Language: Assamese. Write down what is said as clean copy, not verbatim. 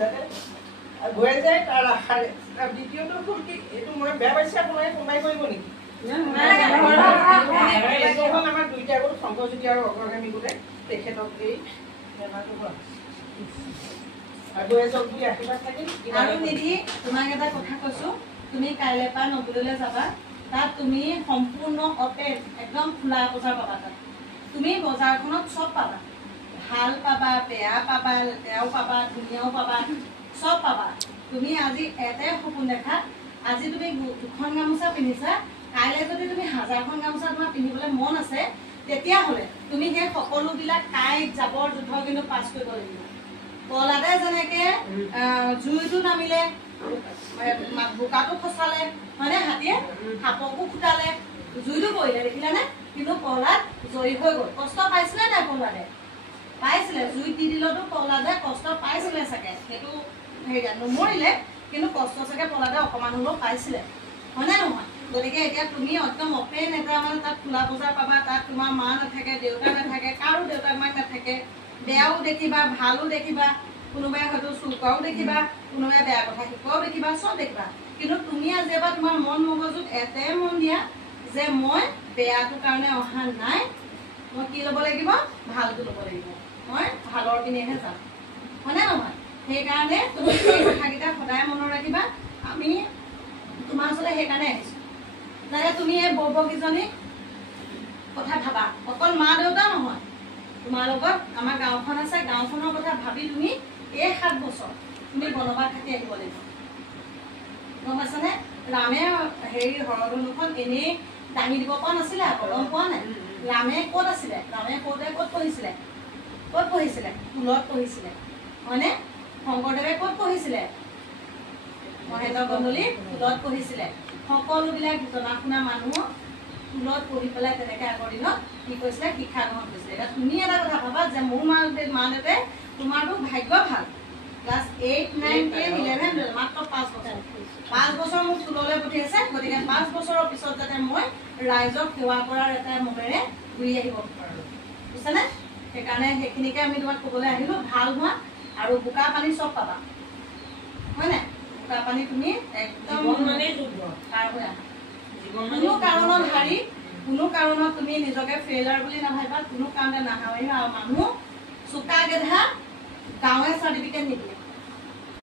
যাতে গৈ যায় তাৰ আশাৰে। দ্বিতীয়টো হ'ল কি, এইটো মই বেয়া পাইছে আপোনালোকে কোনোবাই কৰিব নেকি? এইটো হ'ল আমাৰ দুইটা গোট, শংকৰজ্যোতি আৰু অগ্ৰগামী গোটে তেখেতক এই বেমাৰটো হোৱা আগুৱাই যাওক বুলি আশীৰ্বাদ থাকিল। আৰু নিধি, তোমাক এটা কথা কৈছো, তুমি কাইলৈ পৰা নবুললৈ যাবা, তাত তুমি সম্পূৰ্ণ অপেন একদম খোলা বজাৰ পাবা। তাত তুমি বজাৰখনত চব পাবা, ভাল পাবা, বেয়া পাবা, লেতেৰাও পাবা, ধুনীয়াও পাবা, চব পাবা। তুমি আজি এটাই সপোন দেখা, আজি তুমি 2খন গামোচা পিন্ধিছা, কাইলৈ যদি তুমি 1000খন গামোচা তোমাৰ পিন্ধিবলৈ মন আছে, তেতিয়াহ'লে তুমি সেই সকলোবিলাক কাঁইট জাবৰ জোঁথৰ কিন্তু পাছ কৰিব লাগিব। কলাতে যেনেকে জুইটো নামিলে, বোকাটো খচালে, হয়নে? হাতীয়ে সাপকো ফুটালে, জুইটো পৰিলে, দেখিলানে? কিন্তু কলাত জয়ী হৈ গ'ল। কষ্ট পাইছিলে নাই কলাতে? পাইছিলে। জুইত দি দিলেতো কলাতে কষ্ট পাইছিলে চাগে, সেইটো হেৰি নমৰিলে, কিন্তু কষ্ট চাগে কলাতে অকণমান হ'লেও পাইছিলে, হয়নে নহয়? গতিকে এতিয়া তুমি একদম অপেন এটা মানে তাত খোলা বজাৰ পাবা। তাত তোমাৰ মা নাথাকে, দেউতা নাথাকে, কাৰো দেউতাক মাক নাথাকে। বেয়াও দেখিবা, ভালো দেখিবা, কোনোবাই হয়তো চুৰ কৰাও দেখিবা, কোনোবাই বেয়া কথা শিকোৱাও দেখিবা, চব দেখিবা। কিন্তু তুমি আজি এবাৰ তোমাৰ মন মগজুত এটাই মন দিয়া যে মই বেয়াটোৰ কাৰণে অহা নাই, মই কি ল'ব লাগিব? ভালটো ল'ব লাগিব, মই ভালৰ পিনেহে যাম, হয়নে নহয়? সেইকাৰণে তুমি সেই কথাকেইটা সদায় মনত ৰাখিবা। আমি তোমাৰ ওচৰলৈ সেইকাৰণে আহিছোঁ, যাতে তুমি এই বৌবকেইজনীক কথা ভাবা। অকল মা দেউতা নহয়, তোমাৰ লগত আমাৰ গাঁওখন আছে, গাঁওখনৰ কথা ভাবি তুমি এই 7 বছৰ তুমি বনবাস থাকি আহিব লাগিব, গম পাইছানে? ৰামে হেৰি হৰধনুখন এনেই দাঙি দিব পৰা নাছিলে, আকৌ গম পোৱা নাই? ৰামে ক'ত আছিলে? ৰামে সৰুতে ক'ত পঢ়িছিলে? ক'ত পঢ়িছিলে? স্কুলত পঢ়িছিলে, হয়নে? শংকৰদেৱে ক'ত পঢ়িছিলে? মহেন্দ্ৰ কন্দলী স্কুলত পঢ়িছিলে। সকলোবিলাক জনা শুনা মানুহ স্কুলত পঢ়ি পেলাই তেনেকৈ আগৰ দিনত কি কৈছিলে? শিক্ষা গ্ৰহণ কৰিছিলে। এতিয়া তুমি এটা কথা ভাবা যে মোৰ মা দেউতাই তোমাৰতো ভাগ্য ভাল, ক্লাছ 8, 9, 10, 11 মাত্ৰ 5 বছৰ। 5 বছৰ মোক স্কুললৈ পঠিয়াইছে। গতিকে 5 বছৰৰ পিছত যাতে মই ৰাইজক সেৱা কৰাৰ এটা মনেৰে ঘূৰি আহিব পাৰোঁ, বুজিছানে? সেইকাৰণে সেইখিনিকে আমি তোমাক ক'বলৈ আহিলোঁ। ভাল হোৱা আৰু বোকা পানী চব পাবা, হয় নাই? বোকা পানী তুমি একদম পাৰ হৈ আহা। কোনো কাৰণত হাৰি, কোনো কাৰণত তুমি নিজকে ফেইলাৰ বুলি নাভাবিবা, কোনো কাৰণতে নাহাৰিবা। আৰু মানুহ চোকা গেধা গাঁৱে চাৰ্টিফিকেট নিদিয়ে।